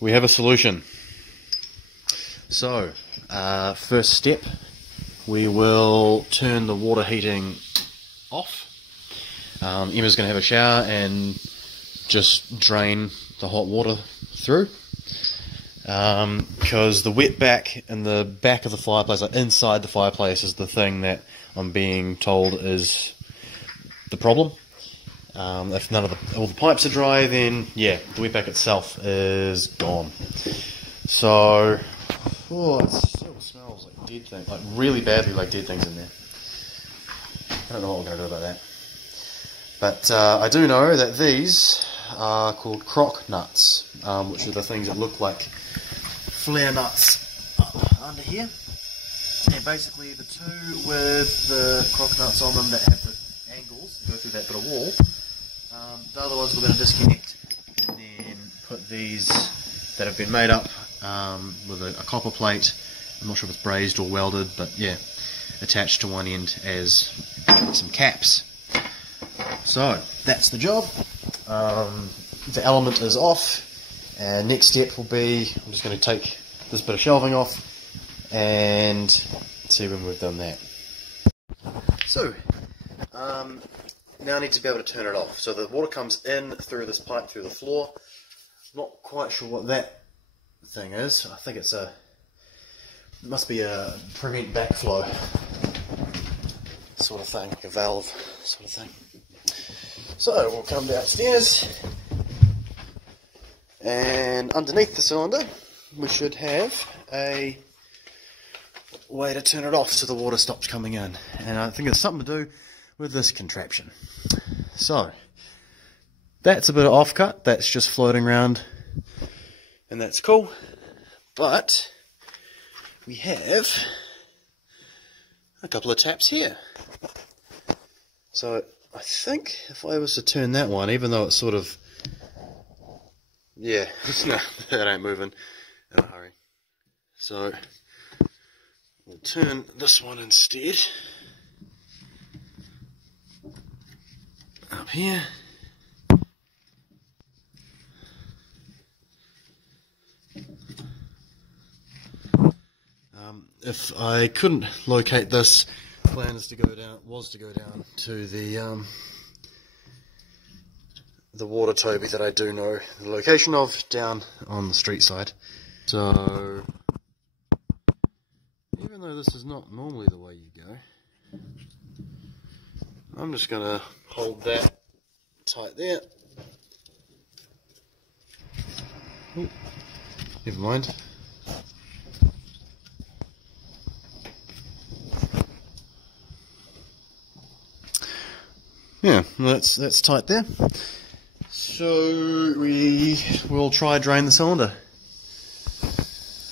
we have a solution. So, first step, we will turn the water heating off. Emma's going to have a shower and just drain the hot water through. Because the wetback in the back of the fireplace, like inside the fireplace, is the thing that I'm being told is the problem. If none of all the pipes are dry, then yeah, the wetback itself is gone. So, it still smells like dead things, like really badly like dead things in there. I don't know what we're going to do about that. But I do know that these are called crock nuts, which are the things that look like flare nuts under here. And basically the two with the crock nuts on them that have the angles that go through that bit of wall, the other ones we're going to disconnect and then put these that have been made up with a copper plate. I'm not sure if it's brazed or welded, but yeah, attached to one end as some caps. So that's the job. The element is off, and next step will be I'm just going to take this bit of shelving off and see when we've done that. So now I need to be able to turn it off. So the water comes in through this pipe through the floor. Not quite sure what that thing is. I think it must be a prevent backflow sort of thing, like a valve sort of thing. So we'll come downstairs, and underneath the cylinder we should have a way to turn it off so the water stops coming in, and I think it's something to do with this contraption. So that's a bit of offcut that's just floating around, and that's cool, but we have a couple of taps here. So I think if I was to turn that one, even though it's sort of, yeah, no, that ain't moving in a hurry. So we'll turn this one instead. Up here. If I couldn't locate this, plan is to go down, to the water toby that I do know the location of down on the street side. So even though this is not normally the way you go, I'm just going to hold that tight there. Ooh, never mind. Yeah, that's tight there. So we will try drain the cylinder.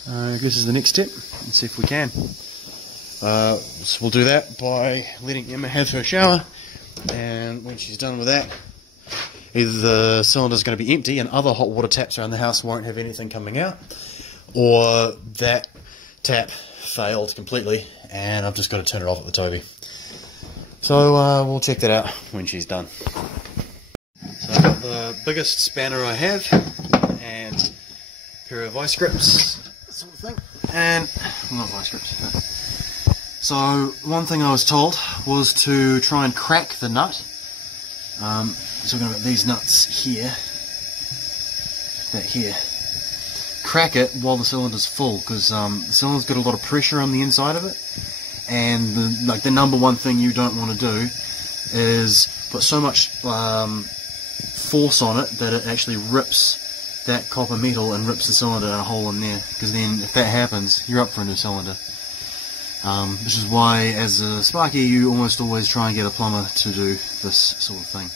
I guess this is the next step, and see if we can. So we'll do that by letting Emma have her shower, and when she's done with that, either the cylinder is going to be empty and other hot water taps around the house won't have anything coming out, or that tap failed completely and I've just got to turn it off at the toby. So we'll check that out when she's done. So I've got the biggest spanner I have and a pair of vice grips, sort of thing, and well, not vice grips. So one thing I was told was to try and crack the nut. Talking about these nuts here, that here. Crack it while the cylinder's full, because the cylinder's got a lot of pressure on the inside of it. And the number one thing you don't want to do is put so much force on it that it actually rips that copper metal and rips the cylinder a hole in there, because then if that happens, you're up for a new cylinder. Which is why as a sparky you almost always try and get a plumber to do this sort of thing.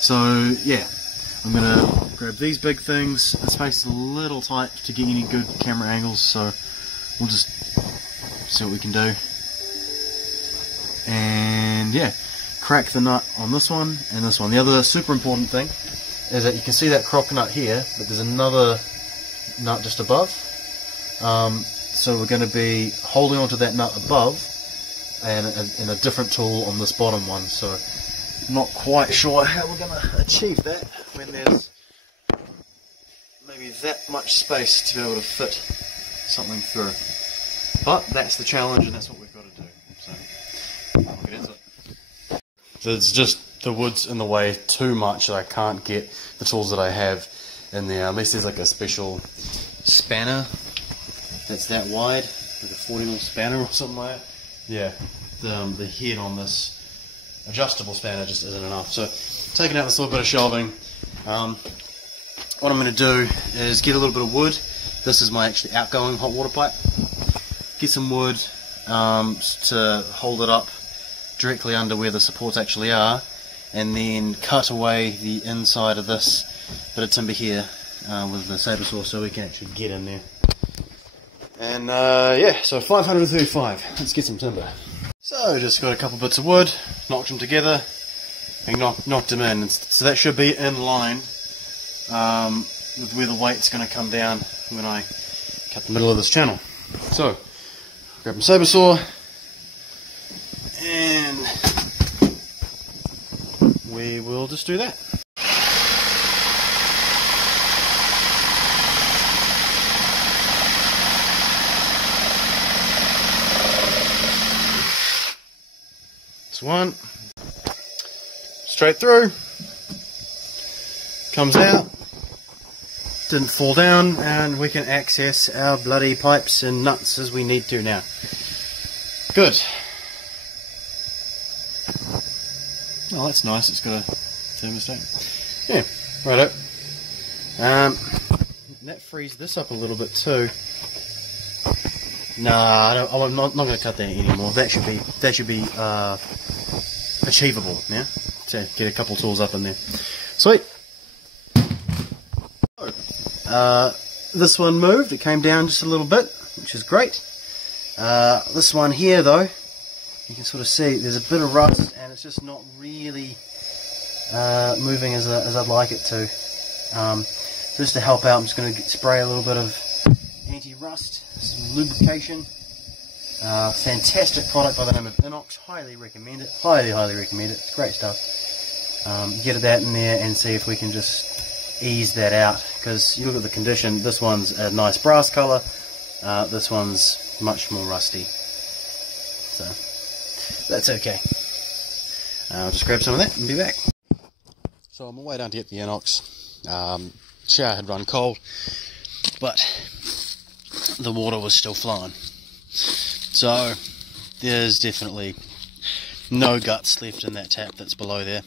So yeah, I'm going to grab these big things. The space is a little tight to get any good camera angles, so we'll just see what we can do. And yeah, crack the nut on this one and this one. The other super important thing is that you can see that crock nut here, but there's another nut just above. So we're going to be holding onto that nut above and a different tool on this bottom one. So not quite sure how we're going to achieve that when there's that much space to be able to fit something through. But that's the challenge, and that's what we've got to do. So I'll get into it. There's just the wood's in the way too much that I can't get the tools that I have in there, unless there's like a special spanner that's that wide, like a 40mm spanner or something like that. Yeah, the head on this adjustable spanner just isn't enough. So taking out this little bit of shelving, what I'm going to do is get a little bit of wood. This is my actually outgoing hot water pipe. Get some wood to hold it up directly under where the supports actually are, and then cut away the inside of this bit of timber here with the saber saw so we can actually get in there. And yeah, so 535. Let's get some timber. So just got a couple bits of wood, knocked them together, and knocked them in. So that should be in line with where the weight's going to come down when I cut the middle of this channel. So grab my saber saw, and we will just do that. This one, straight through, comes out, didn't fall down, and we can access our bloody pipes and nuts as we need to now. Good. Oh, that's nice, it's got a thermostat. Yeah, righto. That frees this up a little bit too. Nah, I'm not going to cut that anymore. That should be achievable. Yeah, so get a couple tools up in there. Sweet. This one moved. It came down just a little bit, which is great. This one here, though, you can sort of see there's a bit of rust, and it's just not really moving as I'd like it to. Just to help out, I'm just going to spray a little bit of anti-rust, some lubrication. Fantastic product by the name of Inox. Highly recommend it. Highly recommend it. It's great stuff. Get that in there and see if we can just ease that out. Because you look at the condition. This one's a nice brass colour. This one's much more rusty. So that's okay. I'll just grab some of that and be back. So on my way down to get the Inox. Shower had run cold, but the water was still flowing. So there's definitely no guts left in that tap that's below there.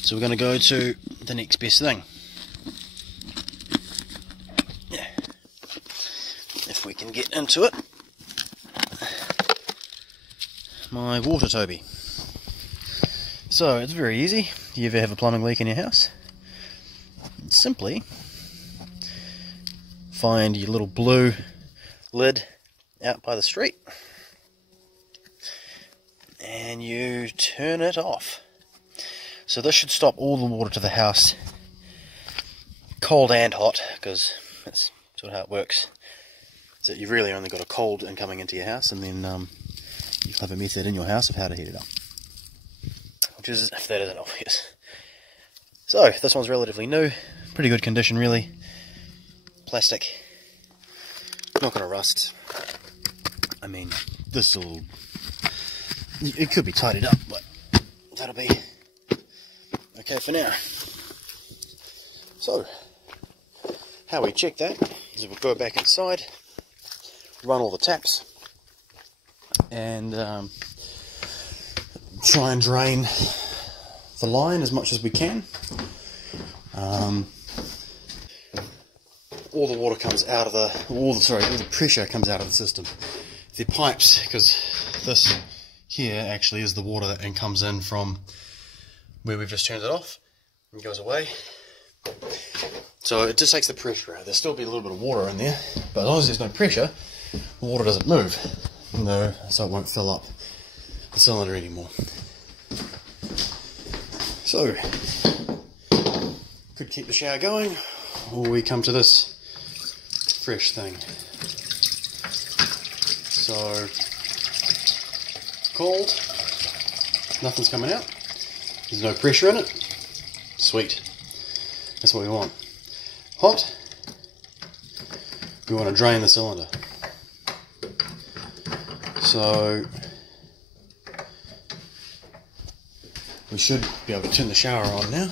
So we're going to go to the next best thing. Yeah. If we can get into it. My water Toby. So it's very easy. Do you ever have a plumbing leak in your house? Simply find your little blue lid out by the street and you turn it off. So this should stop all the water to the house, cold and hot, because that's sort of how it works. So you've really only got a cold incoming into your house, and then you have a method in your house of how to heat it up, which is, if that isn't obvious. So this one's relatively new, pretty good condition really. Plastic, not going to rust. I mean, this will, it could be tidied up, but that'll be okay for now. So, how we check that is we'll go back inside, run all the taps, and try and drain the line as much as we can. All the water comes out of the, all the pressure comes out of the system. The pipes, because this here actually is the water that comes in from where we've just turned it off and goes away. So it just takes the pressure out. There'll still be a little bit of water in there, but as long as there's no pressure, the water doesn't move. No, so it won't fill up the cylinder anymore. So, could keep the shower going, or we come to this fresh thing. So, cold, nothing's coming out, there's no pressure in it, sweet, that's what we want. Hot, we want to drain the cylinder. So we should be able to turn the shower on now.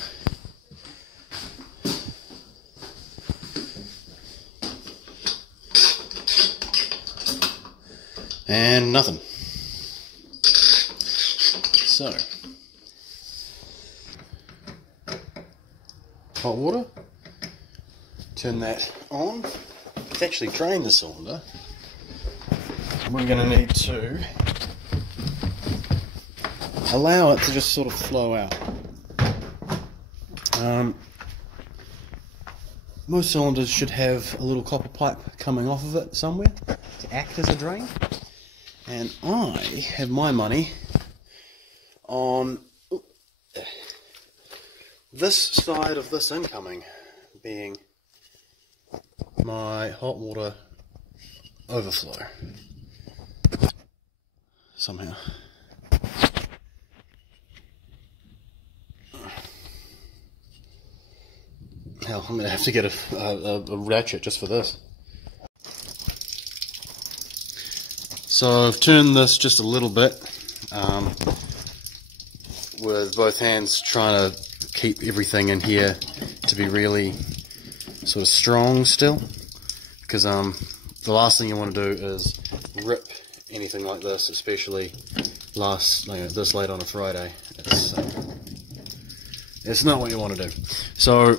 And nothing. So, hot water, turn that on. To actually drain the cylinder, we're going to need to allow it to just sort of flow out. Most cylinders should have a little copper pipe coming off of it somewhere to act as a drain. And I have my money on this side of this incoming being my hot water overflow somehow. Hell, I'm going to have to get a ratchet just for this. So I've turned this just a little bit with both hands, trying to keep everything in here to be really sort of strong still, because the last thing you want to do is rip anything like this, especially this late on a Friday. It's not what you want to do. So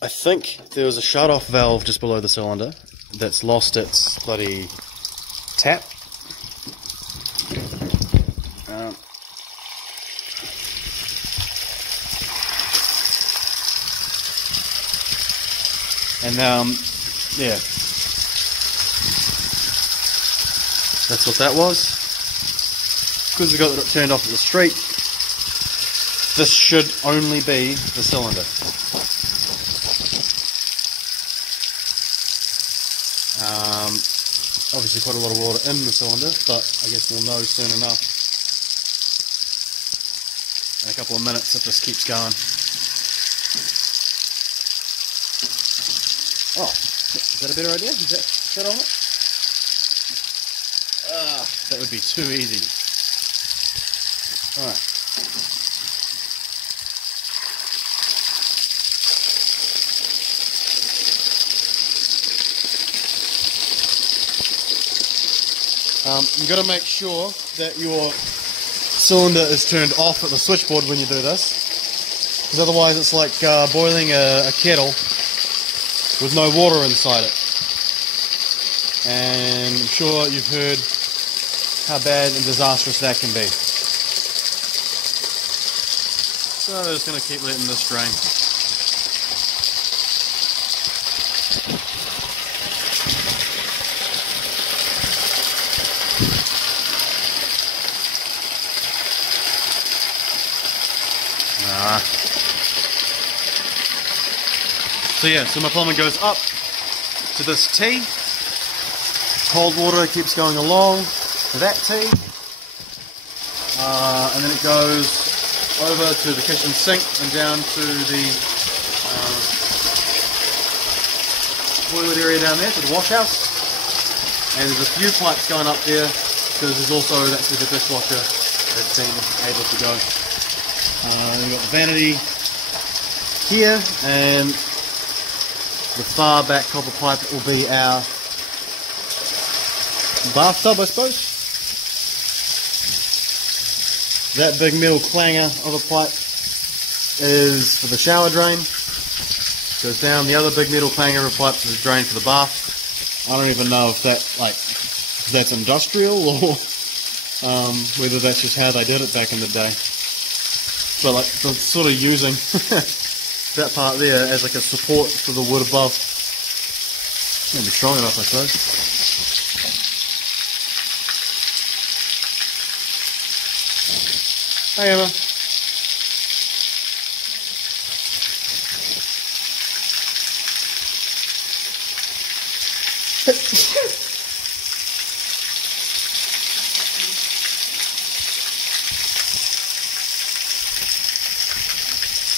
I think there was a shut-off valve just below the cylinder that's lost its bloody tap. Yeah, that's what that was. Because we got it turned off at the street, this should only be the cylinder. Obviously quite a lot of water in the cylinder, but I guess we'll know soon enough in a couple of minutes if this keeps going. Oh, is that a better idea? Is that on it? That would be too easy. Alright. You've got to make sure that your cylinder is turned off at the switchboard when you do this, because otherwise it's like boiling a kettle with no water inside it. And I'm sure you've heard how bad and disastrous that can be. So I'm just going to keep letting this drain. So yeah, so my plumbing goes up to this T, cold water keeps going along to that T, and then it goes over to the kitchen sink and down to the toilet area down there, to the wash house. And there's a few pipes going up there, because there's also, that's where the dishwasher has been able to go. We've got the vanity here, and the far back copper pipe will be our bathtub, I suppose. That big metal clanger of a pipe is for the shower drain. Goes down. The other big metal clanger of a pipe is a drain for the bath. I don't even know if that's industrial or whether that's just how they did it back in the day. But like, they're sort of using that part there as like a support for the wood above. It's gonna be strong enough, I suppose. Hey Emma.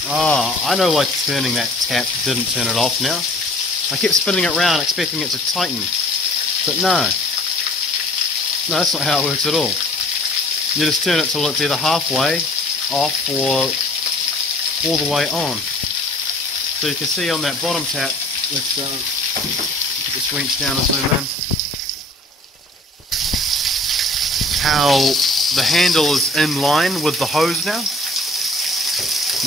Oh, I know why turning that tap didn't turn it off now. I kept spinning it around expecting it to tighten, but no, that's not how it works at all. You just turn it till it's either halfway off or all the way on. So you can see on that bottom tap, let's just reach down and zoom in, how the handle is in line with the hose now.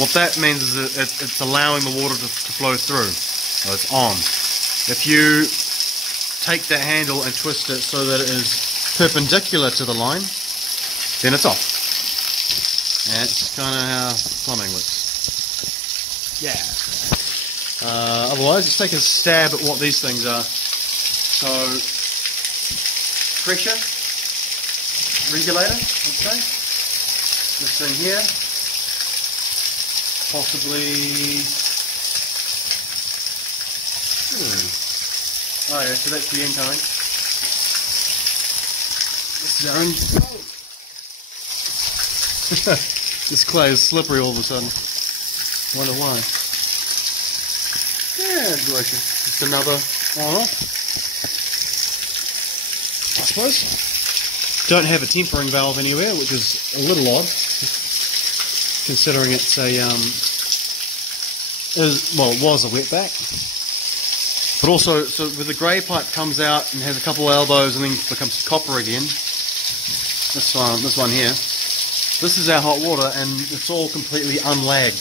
What that means is that it's allowing the water to flow through. So it's on. If you take that handle and twist it so that it is perpendicular to the line, then it's off. And that's kind of how plumbing works. Yeah. Otherwise, let's take a stab at what these things are. So, pressure regulator, let's say. This thing here. Possibly. Oh yeah, so that's the incoming. This is our This clay is slippery all of a sudden. Wonder why. Yeah, just another on-off, I suppose. Don't have a tempering valve anywhere, which is a little odd, considering it's a it was a wetback. But also, so with the grey pipe comes out and has a couple of elbows and then becomes copper again. This one here. This is our hot water, and it's all completely unlagged.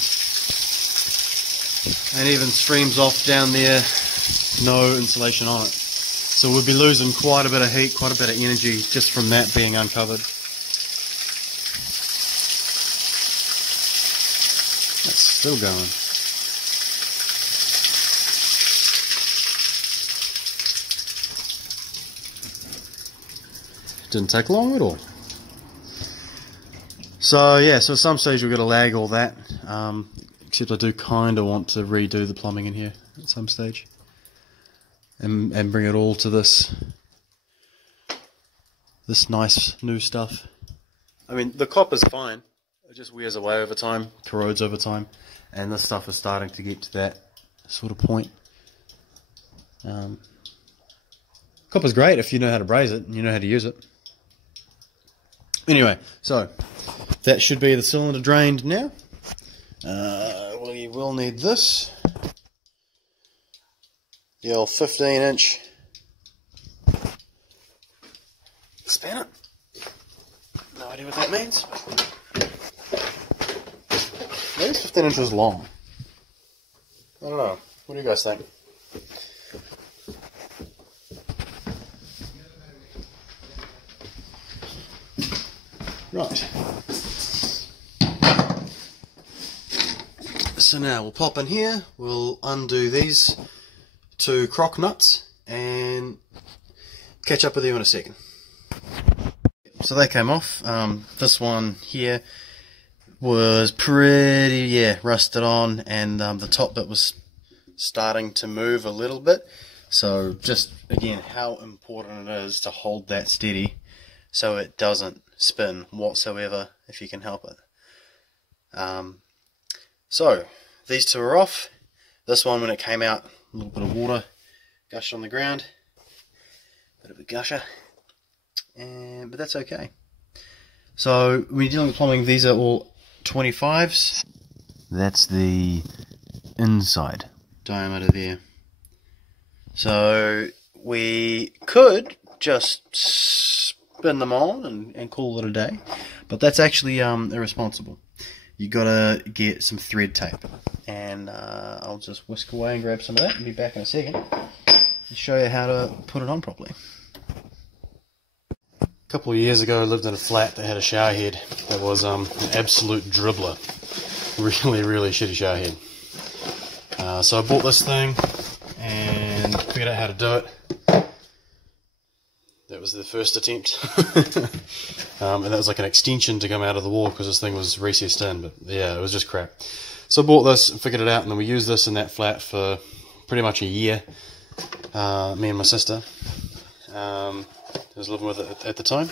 And even streams off down there, no insulation on it. So we'll be losing quite a bit of heat, quite a bit of energy just from that being uncovered. That's still going. Didn't take long at all. So yeah, so at some stage we're going to lag all that. Except I do kind of want to redo the plumbing in here at some stage. And bring it all to this nice new stuff. I mean, the copper's fine. It just wears away over time, corrodes over time. And this stuff is starting to get to that sort of point. Copper's great if you know how to braze it and you know how to use it. Anyway, so that should be the cylinder drained now. We will need this. The old 15-inch spanner. No idea what that means. Maybe it's 15 inches long. I don't know. What do you guys think? Right. So now we'll pop in here, we'll undo these two crock nuts and catch up with you in a second. So they came off. This one here was pretty, rusted on, and the top bit was starting to move a little bit. So just again, how important it is to hold that steady so it doesn't spin whatsoever if you can help it. So these two are off. This one, when it came out, a little bit of water gushed on the ground, bit of a gusher, but that's okay. So when you're dealing with plumbing, these are all 25s. That's the inside diameter there. So we could just spin them on and call it a day, but that's actually irresponsible. You gotta get some thread tape, and I'll just whisk away and grab some of that and be back in a second and show you how to put it on properly. A couple of years ago I lived in a flat that had a shower head that was an absolute dribbler. Really shitty shower head. So I bought this thing and figured out how to do it. That was the first attempt. And that was like an extension to come out of the wall because this thing was recessed in, but yeah, it was just crap. So I bought this and figured it out, and then we used this in that flat for pretty much a year, me and my sister. I was living with it at the time,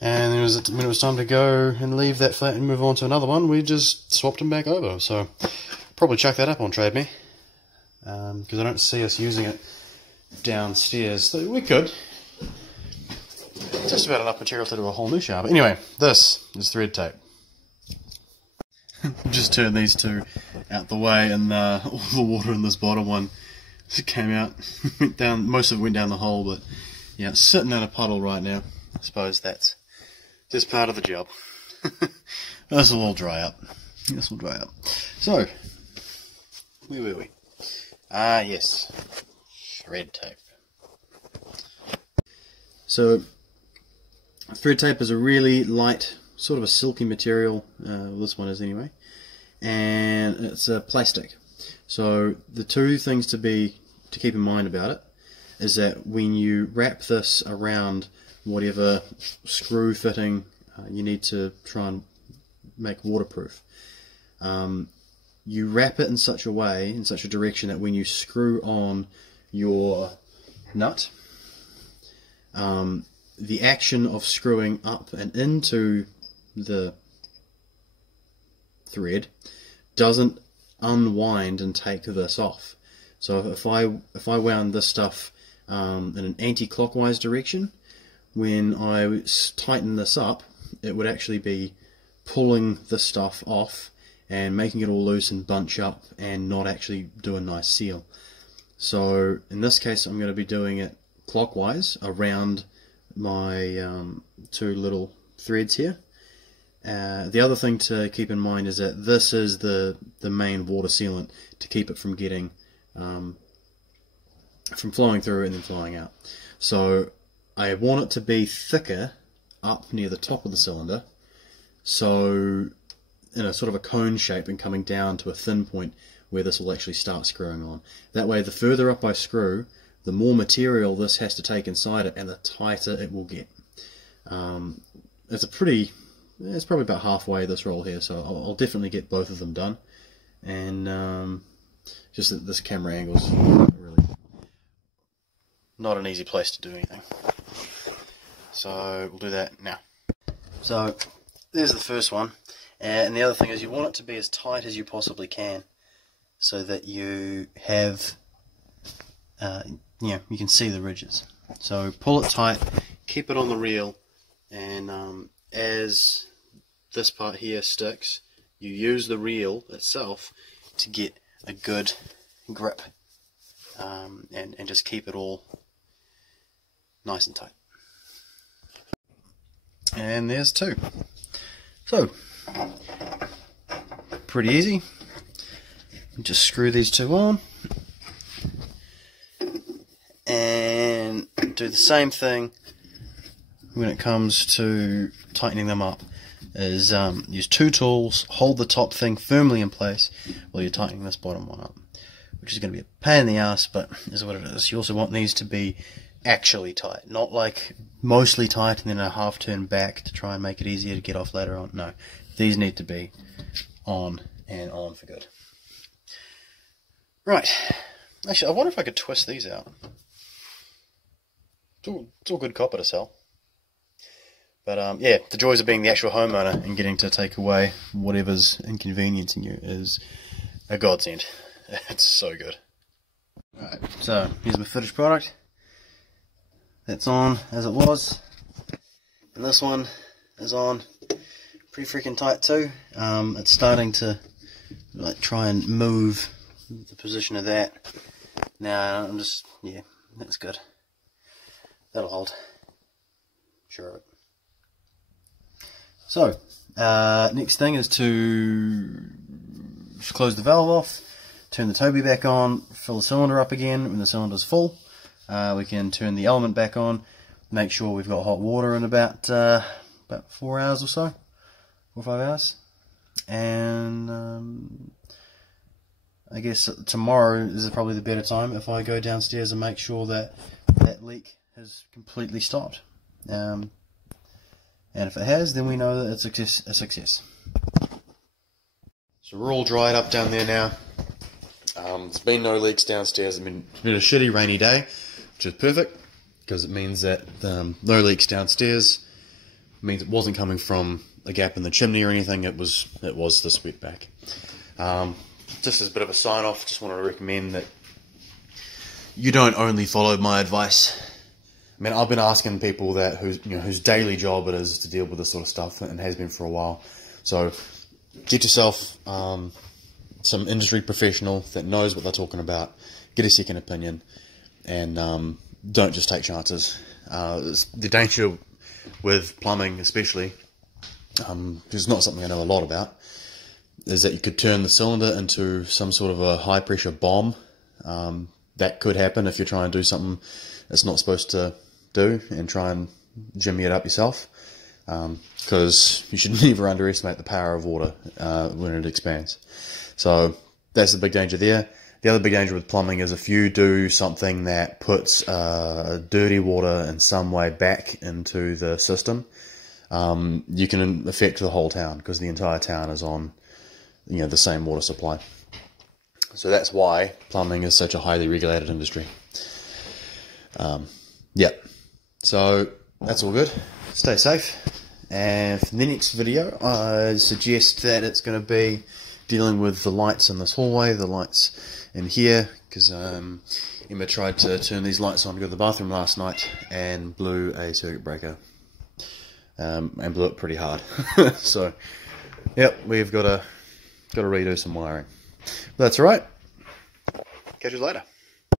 and when it was time to go and leave that flat and move on to another one, we just swapped them back over. So probably chuck that up on Trade Me. because I don't see us using it downstairs. So we could. Just about enough material to do a whole new shower. But anyway, this is thread tape. Just turn these two out the way, and all the water in this bottom one just came out, went down. Most of it went down the hole, but yeah, it's sitting in a puddle right now. I suppose that's just part of the job. This will all dry up. This will dry up. So, where were we? Ah, yes, thread tape. So, thread tape is a really light, sort of a silky material, this one is anyway, and it's a plastic. So the two things to keep in mind about it is that when you wrap this around whatever screw fitting you need to try and make waterproof, you wrap it in such a way, in such a direction, that when you screw on your nut, the action of screwing up and into the thread doesn't unwind and take this off. So if I wound this stuff in an anti-clockwise direction, when I tighten this up, it would actually be pulling the stuff off and making it all loose and bunch up and not actually do a nice seal. So in this case, I'm going to be doing it clockwise around my two little threads here. The other thing to keep in mind is that this is the main water sealant to keep it from getting from flowing through and then flowing out. So I want it to be thicker up near the top of the cylinder, so in a sort of a cone shape, and coming down to a thin point where this will actually start screwing on. That way, the further up I screw, the more material this has to take inside it, and the tighter it will get. It's probably about halfway this roll here, so I'll definitely get both of them done. And just that this camera angle's really not an easy place to do anything. So we'll do that now. So there's the first one, and the other thing is you want it to be as tight as you possibly can, so that you have, you can see the ridges. So pull it tight, keep it on the reel, and as this part here sticks, you use the reel itself to get a good grip, and just keep it all nice and tight. And there's two. So, pretty easy. Just screw these two on, and do the same thing when it comes to tightening them up. Is use two tools, hold the top thing firmly in place while you're tightening this bottom one up, which is going to be a pain in the ass, but is what it is. You also want these to be actually tight, not like mostly tight and then a half turn back to try and make it easier to get off later on. No, these need to be on and on for good. Right, actually I wonder if I could twist these out. It's all good copper to sell. But yeah, the joys of being the actual homeowner and getting to take away whatever's inconveniencing you is a godsend. It's so good. Alright, so here's my finished product. That's on as it was. And this one is on pretty freaking tight too. It's starting to try and move the position of that. Now I'm just, yeah, that's good. That'll hold. Sure of it. So, next thing is to close the valve off, turn the Toby back on, fill the cylinder up again. When the cylinder's full, we can turn the element back on, make sure we've got hot water in about 4 hours or so, 4 or 5 hours. And I guess tomorrow is probably the better time if I go downstairs and make sure that that leak has completely stopped. And if it has, then we know that it's a success. So we're all dried up down there now. There's been no leaks downstairs. It's been a shitty rainy day, which is perfect, because it means that no leaks downstairs. It means it wasn't coming from a gap in the chimney or anything. It was this wetback. just as a bit of a sign off, just wanted to recommend that you don't only follow my advice. I mean, I've been asking people that whose daily job it is to deal with this sort of stuff, and has been for a while. So get yourself some industry professional that knows what they're talking about. Get a second opinion, and don't just take chances. The danger with plumbing, especially, because it's not something I know a lot about, is that you could turn the cylinder into some sort of a high pressure bomb. That could happen if you're trying to do something it's not supposed to do and try and jimmy it up yourself, because you should never underestimate the power of water when it expands. So that's the big danger there. The other big danger with plumbing is if you do something that puts dirty water in some way back into the system, you can affect the whole town, because the entire town is on the same water supply. So that's why plumbing is such a highly regulated industry. Yeah, so that's all good. Stay safe. And for the next video, I suggest that it's going to be dealing with the lights in this hallway, the lights in here, because Emma tried to turn these lights on to go to the bathroom last night and blew a circuit breaker, and blew it pretty hard. So, yep, we've got to redo some wiring. But that's all right. Catch you later.